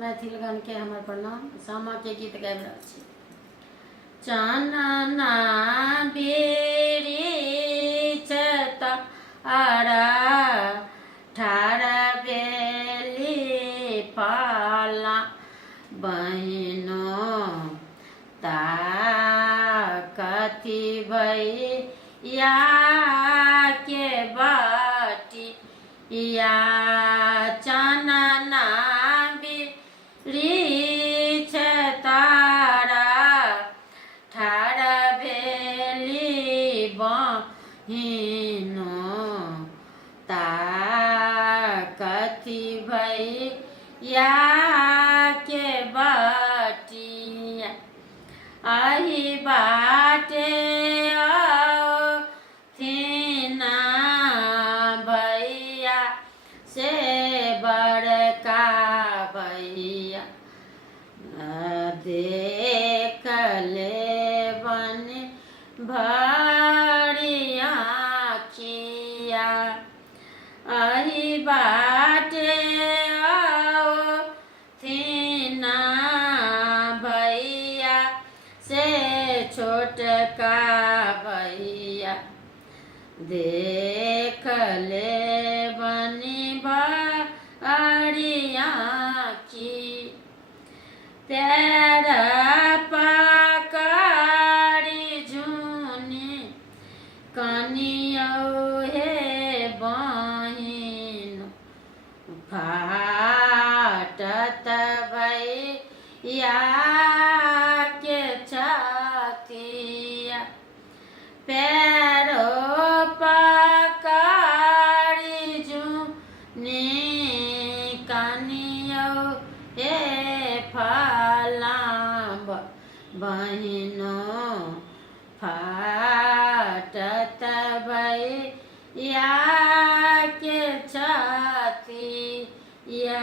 मैथिल गान के हमर प्रणाम। सामा के गीत गाबि रहल छी। चानना बेरी चतारा ठाड़ बेली पाला बहिनो ताकति भैया के बाटी या चानना बेरी चतारा ठाड़ बेली बहिनो ताकति भैया के बाटिया आही बाटे थीना भैया से बड़का भैया देख ले बन भरिया खिया आही बाटे थीना भैया से छोटका भैया देख ले बनी भरिया की पैर पकड़ी झुनी कनियो हे बहिन फाटत भैया के छतिया पैरो पकड़ी झुनी कनियो हे फलाम बहिनो फाटत भैया के छतिया।